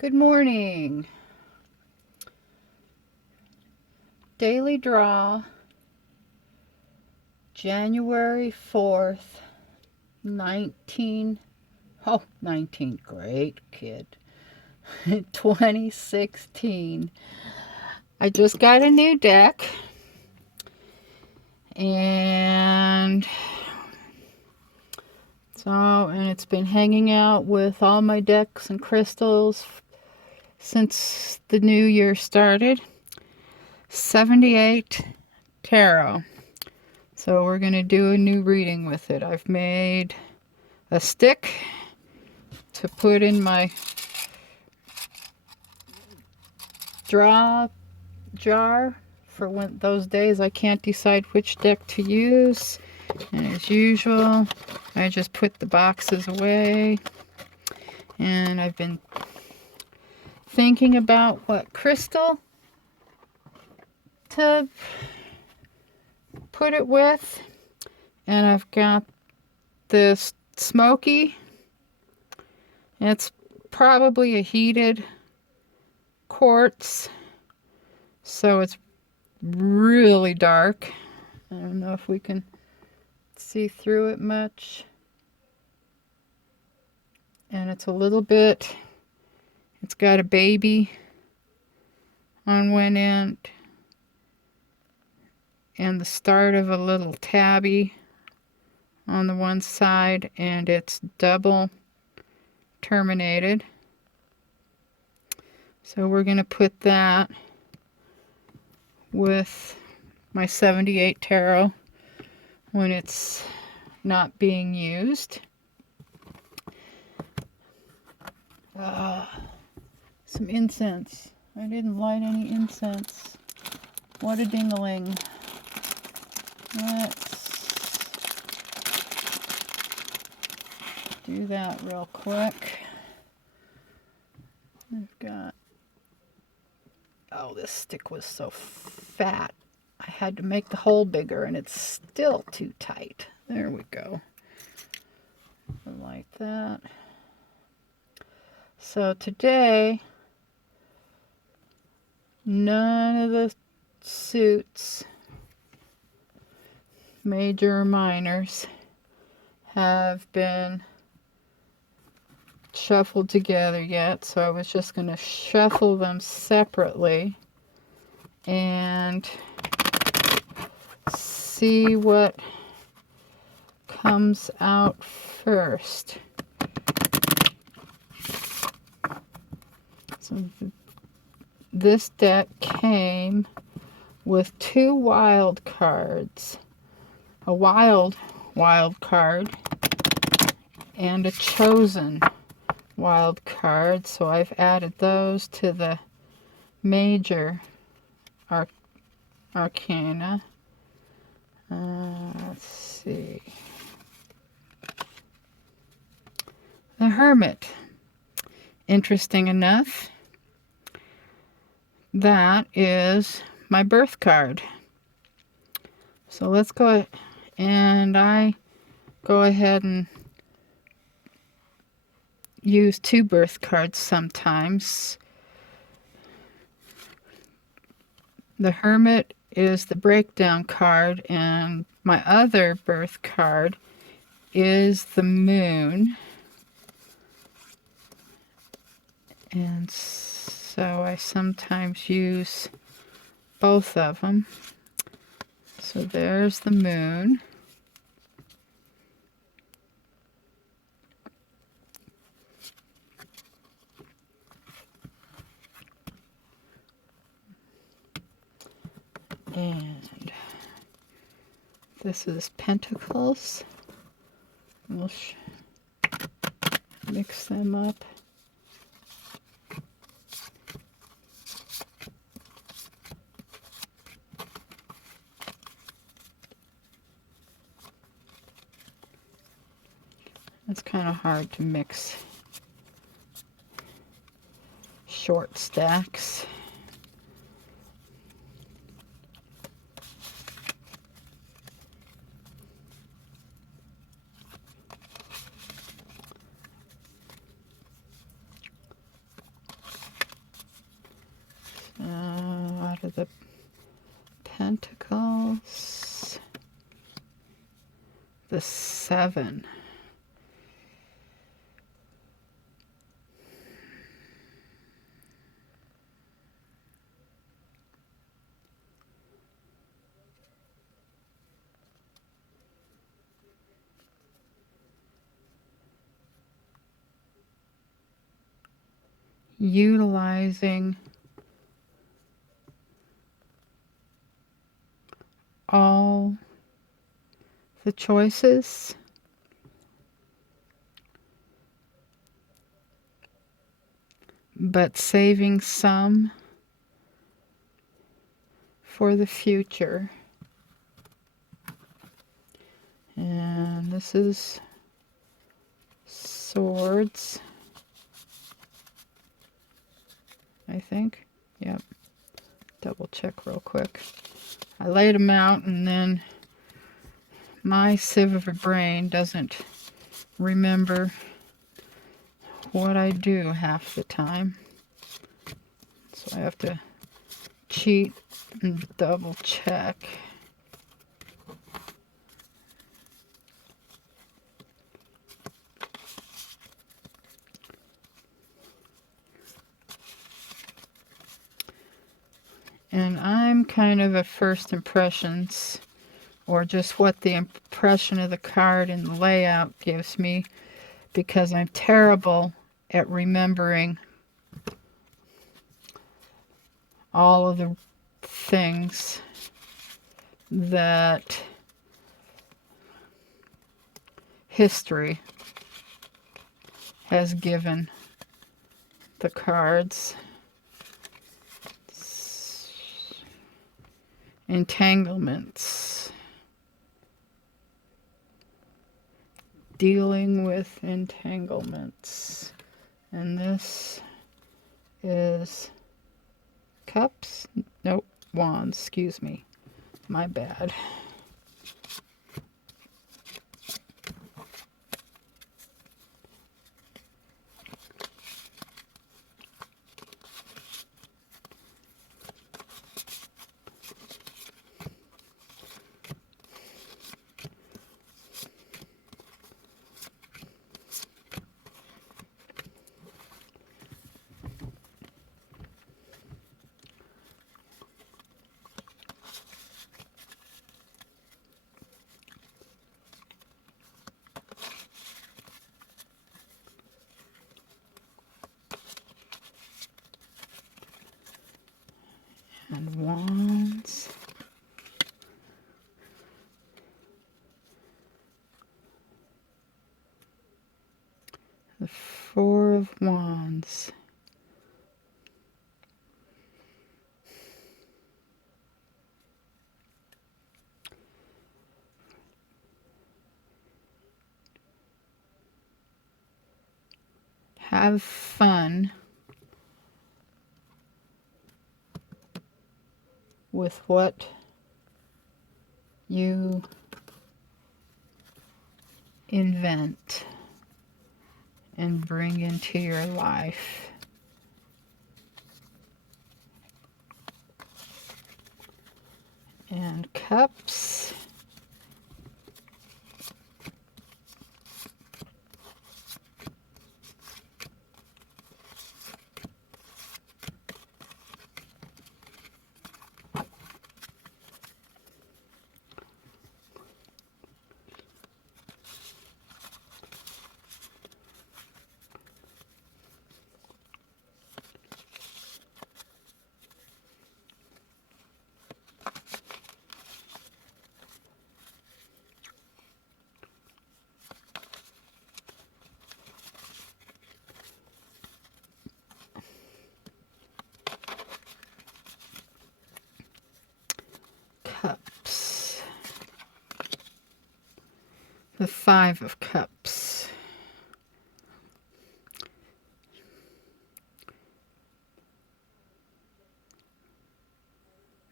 Good morning. Daily Draw, January 4th, 19, great kid, 2016. I just got a new deck, and it's been hanging out with all my decks and crystals since the new year started. 78 tarot. So we're going to do a new reading with it. I've made a stick to put in my draw jar for when those days I can't decide which deck to use. And as usual, I just put the boxes away. And I've been thinking about what crystal to put it with. And I've got this smoky. It's probably a heated quartz, so it's really dark. I don't know if we can see through it much. And it's a little bit, it's got a baby on one end and the start of a little tabby on the one side, and it's double terminated. So we're going to put that with my 78 tarot when it's not being used. Some incense. I didn't light any incense. What a ding-a-ling. Let's do that real quick. I've got, oh, this stick was so fat. I had to make the hole bigger and it's still too tight. There we go. Like that. So today, none of the suits, major or minors, have been shuffled together yet, so I was just going to shuffle them separately and see what comes out first. So this deck came with two wild cards, a wild card and a chosen wild card, so I've added those to the major arcana. Let's see. The Hermit. Interesting enough, that is my birth card. So let's go, and I go ahead and use two birth cards sometimes. The Hermit is the breakdown card, and my other birth card is the Moon. And so I sometimes use both of them. So there's the Moon. And this is Pentacles. We'll mix them up. It's kind of hard to mix short stacks. the Pentacles, the 7. Utilizing all the choices, but saving some for the future. And this is Swords, I think. Yep. Double check real quick. I laid them out, and then my sieve of a brain doesn't remember what I do half the time. So I have to cheat and double check. And I'm kind of a first impressions, or just what the impression of the card and the layout gives me, because I'm terrible at remembering all of the things that history has given the cards. Entanglements. Dealing with entanglements. And this is Cups? Nope, Wands, excuse me. My bad. And Wands. The 4 of Wands. Have fun with what you invent and bring into your life. And Cups. Cups. The 5 of Cups.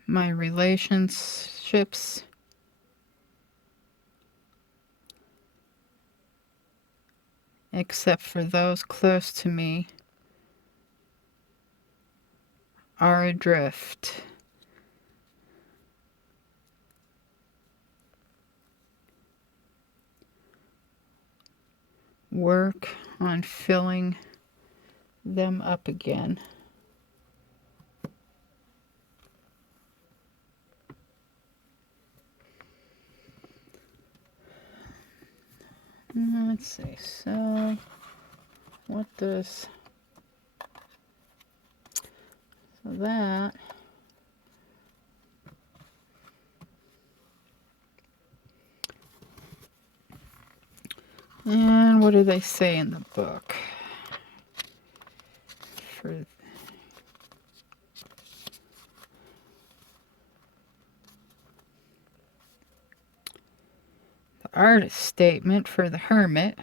My relationships, except for those close to me, are adrift. work on filling them up again. Let's see, so what does, so that, and what do they say in the book? For the artist statement for the hermit: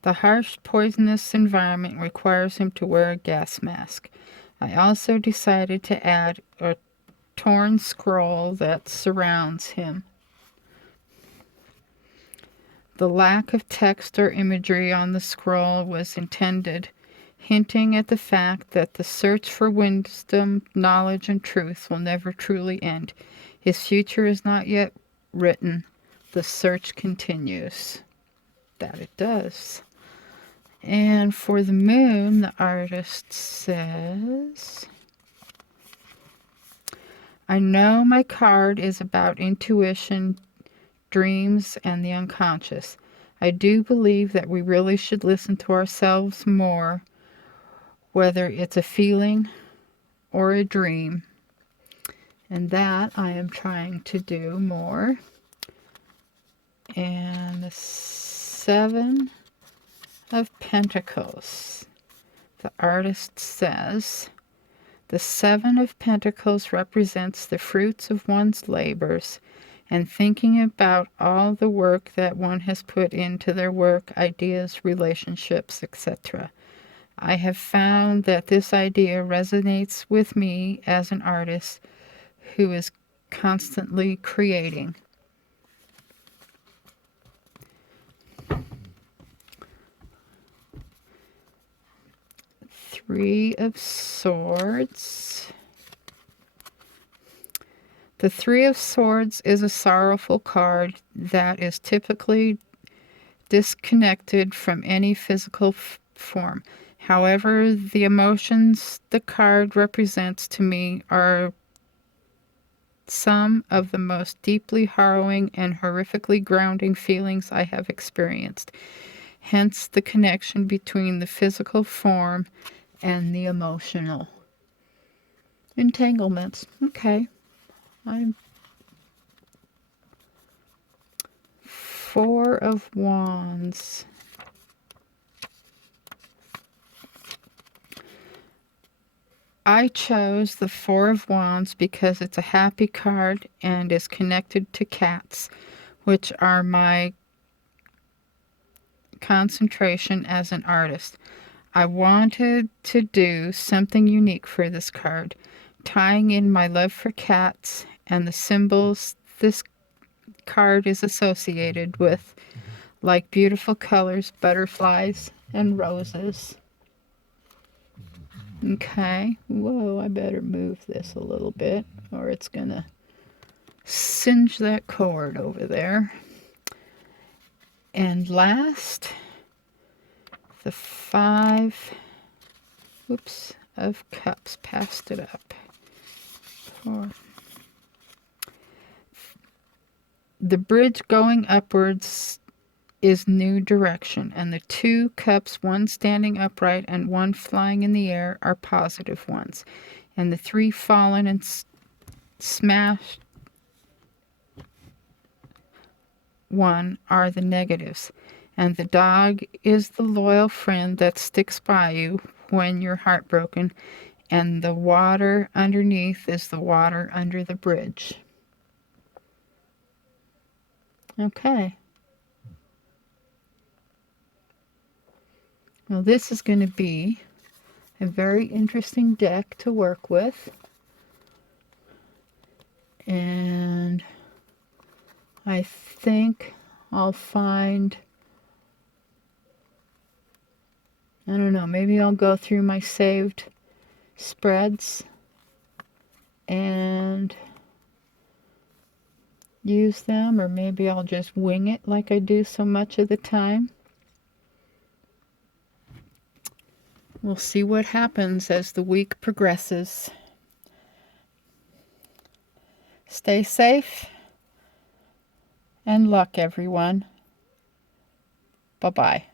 the harsh, poisonous environment requires him to wear a gas mask. I also decided to add a torn scroll that surrounds him. The lack of text or imagery on the scroll was intended, hinting at the fact that the search for wisdom, knowledge, and truth will never truly end. His future is not yet written. The search continues. That it does. And for the moon, the artist says, I know my card is about intuition, dreams, and the unconscious. I do believe that we really should listen to ourselves more, whether it's a feeling or a dream. And that I am trying to do more. And the Seven of Pentacles. The artist says, the Seven of Pentacles represents the fruits of one's labors and thinking about all the work that one has put into their work, ideas, relationships, etc. I have found that this idea resonates with me as an artist who is constantly creating. Three of Swords. The Three of Swords is a sorrowful card that is typically disconnected from any physical form. However, the emotions the card represents to me are some of the most deeply harrowing and horrifically grounding feelings I have experienced. Hence the connection between the physical form and the emotional entanglements. Okay. I'm Four of Wands. I chose the Four of Wands because it's a happy card and is connected to cats, which are my concentration as an artist. I wanted to do something unique for this card, tying in my love for cats and the symbols this card is associated with, like beautiful colors, butterflies, and roses. Okay, whoa, I better move this a little bit or it's gonna singe that cord over there. And last, the Five, of Cups. Passed it up. Four. The bridge going upwards is new direction, and the two cups, one standing upright and one flying in the air, are positive ones, and the three fallen and smashed one are the negatives, and the dog is the loyal friend that sticks by you when you're heartbroken, and the water underneath is the water under the bridge. Okay. Well, this is going to be a very interesting deck to work with. And I think I'll find, I don't know, maybe I'll go through my saved spreads and use them, or maybe I'll just wing it like I do so much of the time. we'll see what happens as the week progresses. Stay safe and luck, everyone. Bye-bye.